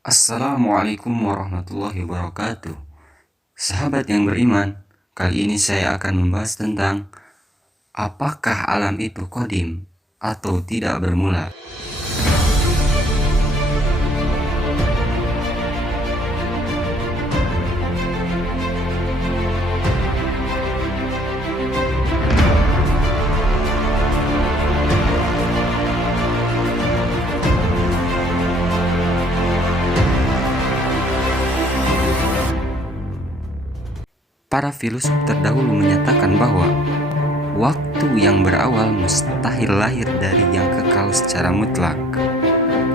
Assalamualaikum warahmatullahi wabarakatuh. Sahabat yang beriman, kali ini saya akan membahas tentang apakah alam itu qadim atau tidak bermula. Para filsuf terdahulu menyatakan bahwa waktu yang berawal mustahil lahir dari yang kekal secara mutlak.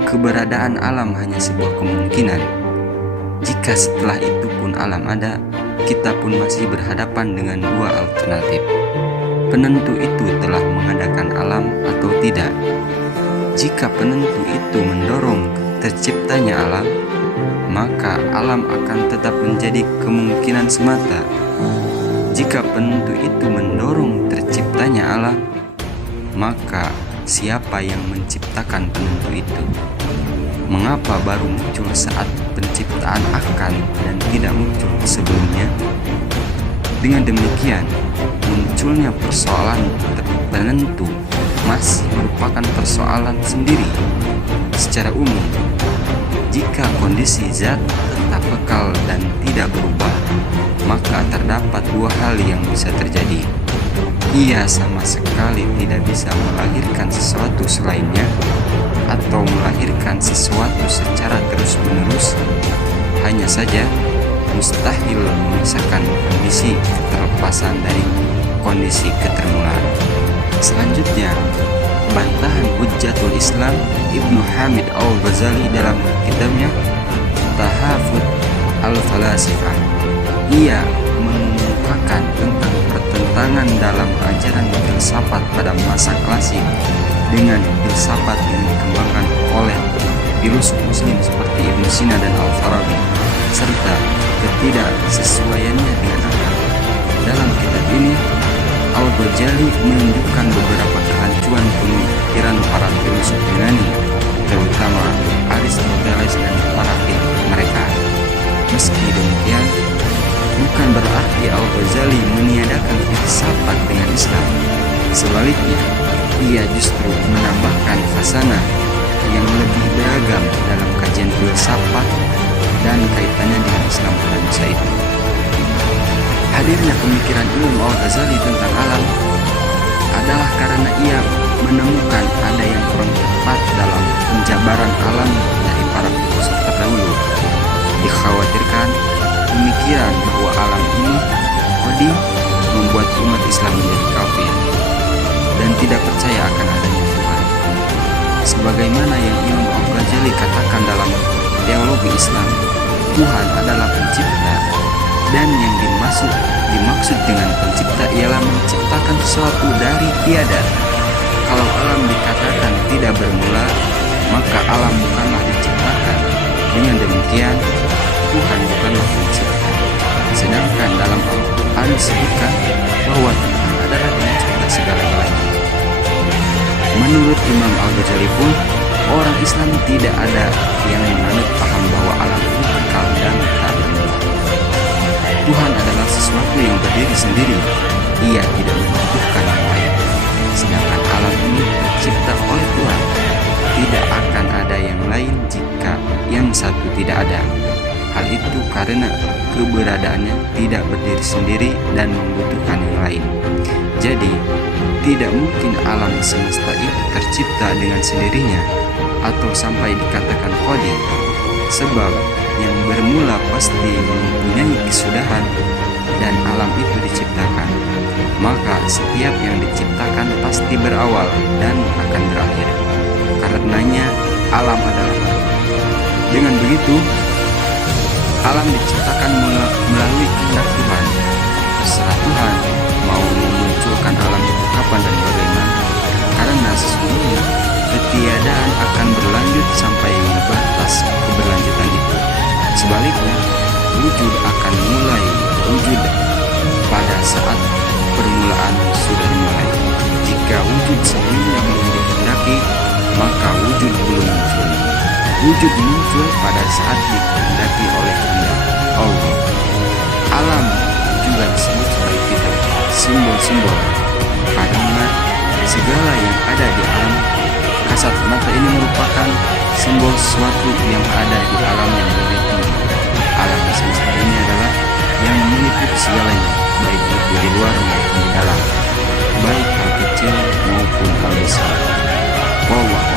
Keberadaan alam hanya sebuah kemungkinan. Jika setelah itu pun alam ada, kita pun masih berhadapan dengan dua alternatif. Penentu itu telah mengadakan alam atau tidak. Jika penentu itu mendorong terciptanya alam, maka alam akan tetap menjadi kemungkinan semata. Jika penentu itu mendorong terciptanya alam, maka siapa yang menciptakan penentu itu? Mengapa baru muncul saat penciptaan akan dan tidak muncul sebelumnya? Dengan demikian, munculnya persoalan penentu masih merupakan persoalan sendiri. Secara umum, jika kondisi zat tetap kekal dan tidak berubah, maka terdapat dua hal yang bisa terjadi. Ia sama sekali tidak bisa melahirkan sesuatu selainnya, atau melahirkan sesuatu secara terus-menerus. Hanya saja mustahil memisahkan kondisi keterlepasan dari kondisi ketermulaan. Selanjutnya, bantahan Hujjatul Islam Ibnu Hamid Al-Ghazali dalam kitabnya Tahafut Al-Falasifah. Ia mengungkapkan tentang pertentangan dalam ajaran filsafat pada masa klasik dengan filsafat yang dikembangkan oleh filsuf muslim seperti Ibnu Sina dan Al-Farabi, serta ketidaksesuaiannya dengan akal. Dalam kitab ini, Al-Ghazali menunjukkan beberapa kehancuran pemikiran para filsuf Yunani, terutama Aristoteles dan para pengikut mereka. Meski demikian, bukan berarti Al-Ghazali meniadakan filsafat dengan Islam. Sebaliknya, ia justru menambahkan khasanah yang lebih beragam dalam kajian filsafat dan kaitannya dengan Islam pada masa itu. Hadirnya pemikiran Imam Al-Ghazali tentang alam adalah karena ia menemukan ada yang kurang tepat dalam penjabaran alam dari para filsuf terdahulu. Dikhawatirkan pemikiran bahwa alam ini qadim membuat umat Islam menjadi kafir dan tidak percaya akan adanya Tuhan. Sebagaimana yang Imam Al-Ghazali katakan dalam teologi Islam, Tuhan adalah pencipta, dan yang dimaksud dengan pencipta ialah menciptakan sesuatu dari tiada. Kalau alam dikatakan tidak bermula, maka alam bukanlah diciptakan. Dengan demikian, Tuhan bukanlah pencipta. Sedangkan dalam Al-Quran disebutkan bahwa Tuhan adalah pencipta segala-galanya. Menurut Imam Al-Ghazali pun, orang Islam tidak ada yang menganut paham bahwa alam itu kekal dan tak bermula. Tuhan adalah sesuatu yang berdiri sendiri. Ia tidak membutuhkan yang lain. Sedangkan alam ini tercipta oleh Tuhan. Tidak akan ada yang lain jika yang satu tidak ada. Hal itu karena keberadaannya tidak berdiri sendiri dan membutuhkan yang lain. Jadi, tidak mungkin alam semesta itu tercipta dengan sendirinya atau sampai dikatakan qadim. Sebab yang bermula pasti mempunyai kesudahan dan alam itu diciptakan. Maka setiap yang diciptakan pasti berawal dan akan berakhir. Karenanya alam adalah baru. Dengan begitu, alam diciptakan melalui kehendak Tuhan. Terserah Tuhan mau memunculkan alam itu kapan dan bagaimana. Karena sesungguhnya ketiadaan akan berlanjut sampai batas keberlanjutan itu. Sebaliknya, wujud akan mulai wujud pada saat permulaan sudah dimulai. Jika wujud sebelumnya belum dikehendaki, maka wujud belum muncul. Wujud muncul pada saat simbol-simbol. Karena segala yang ada di alam kasat mata ini merupakan simbol sesuatu yang ada di alam yang lebih tinggi. Alam semesta ini adalah yang meliputi segalanya, baik itu di luar maupun di dalam, baik hal kecil maupun hal besar. Wallahu